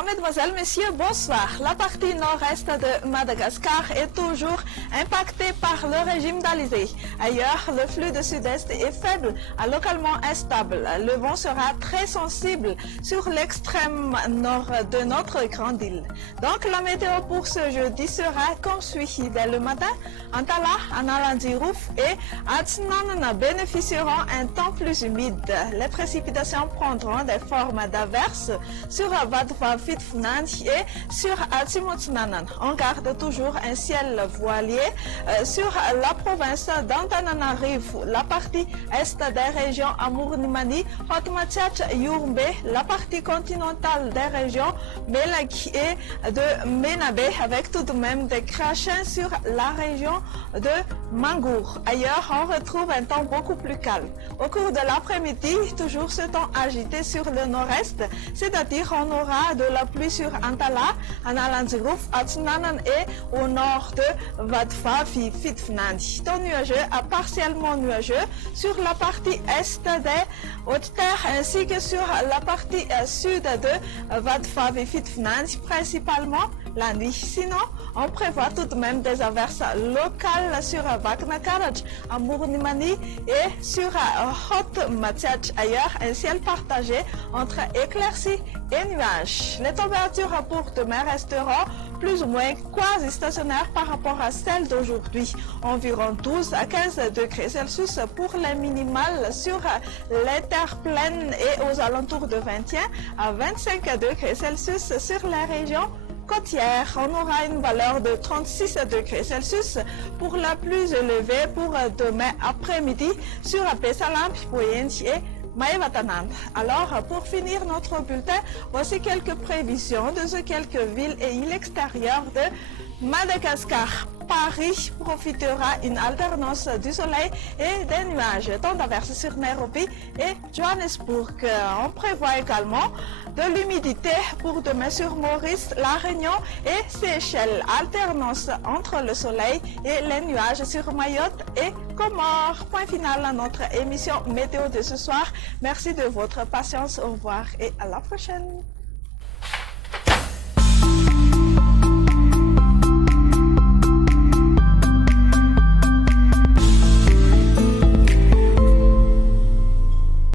Alors, mesdemoiselles, messieurs, bonsoir. La partie nord-est de Madagascar est toujours impactée par le régime d'Alizé. Ailleurs, le flux de sud-est est faible, localement instable. Le vent sera très sensible sur l'extrême nord de notre grande île. Donc, la météo pour ce jeudi sera comme suit. Dès le matin, Antala, Analandirouf et Atsnanan bénéficieront un temps plus humide. Les précipitations prendront des formes d'averses sur Vadva Fitfnanj et sur Atsimotsnanan. On garde toujours un ciel voilé sur la province d'Antananarivo, la partie est des régions Amour-Nimani, Hotmachat, Yourmbe, la partie continentale des régions Melaki et de Menabe, avec tout de même des crachins sur la région de Mangour. Ailleurs, on retrouve un temps beaucoup plus calme. Au cours de l'après-midi, toujours ce temps agité sur le nord-est, c'est-à-dire on aura de la pluie sur Antala, Analandirouf, Atsnanan et au nord de Vadva Fitfnanj. Temps nuageux à partiellement nuageux sur la partie est des Hautes-Terres ainsi que sur la partie sud de Vadva Fitfnanj, principalement la nuit. Sinon, on prévoit tout de même des averses locales sur Vaknakaraj, Amour-Nimani et sur Hotmachat. Ailleurs, un ciel partagé entre éclaircies et nuages. Les températures pour demain resteront plus ou moins quasi stationnaires par rapport à celles d'aujourd'hui. Environ 12 à 15 degrés Celsius pour les minimales sur les terres pleines et aux alentours de 21 à 25 degrés Celsius sur les régions côtières. On aura une valeur de 36 degrés Celsius pour la plus élevée pour demain après-midi sur Pesalam, Poyenchi et Maïvatanan. Alors, pour finir notre bulletin, voici quelques prévisions de ces quelques villes et îles extérieures de Madagascar. Paris profitera une alternance du soleil et des nuages. Temps d'averses sur Nairobi et Johannesburg. On prévoit également de l'humidité pour demain sur Maurice, La Réunion et Seychelles. Alternance entre le soleil et les nuages sur Mayotte et Comores. Point final à notre émission météo de ce soir. Merci de votre patience. Au revoir et à la prochaine.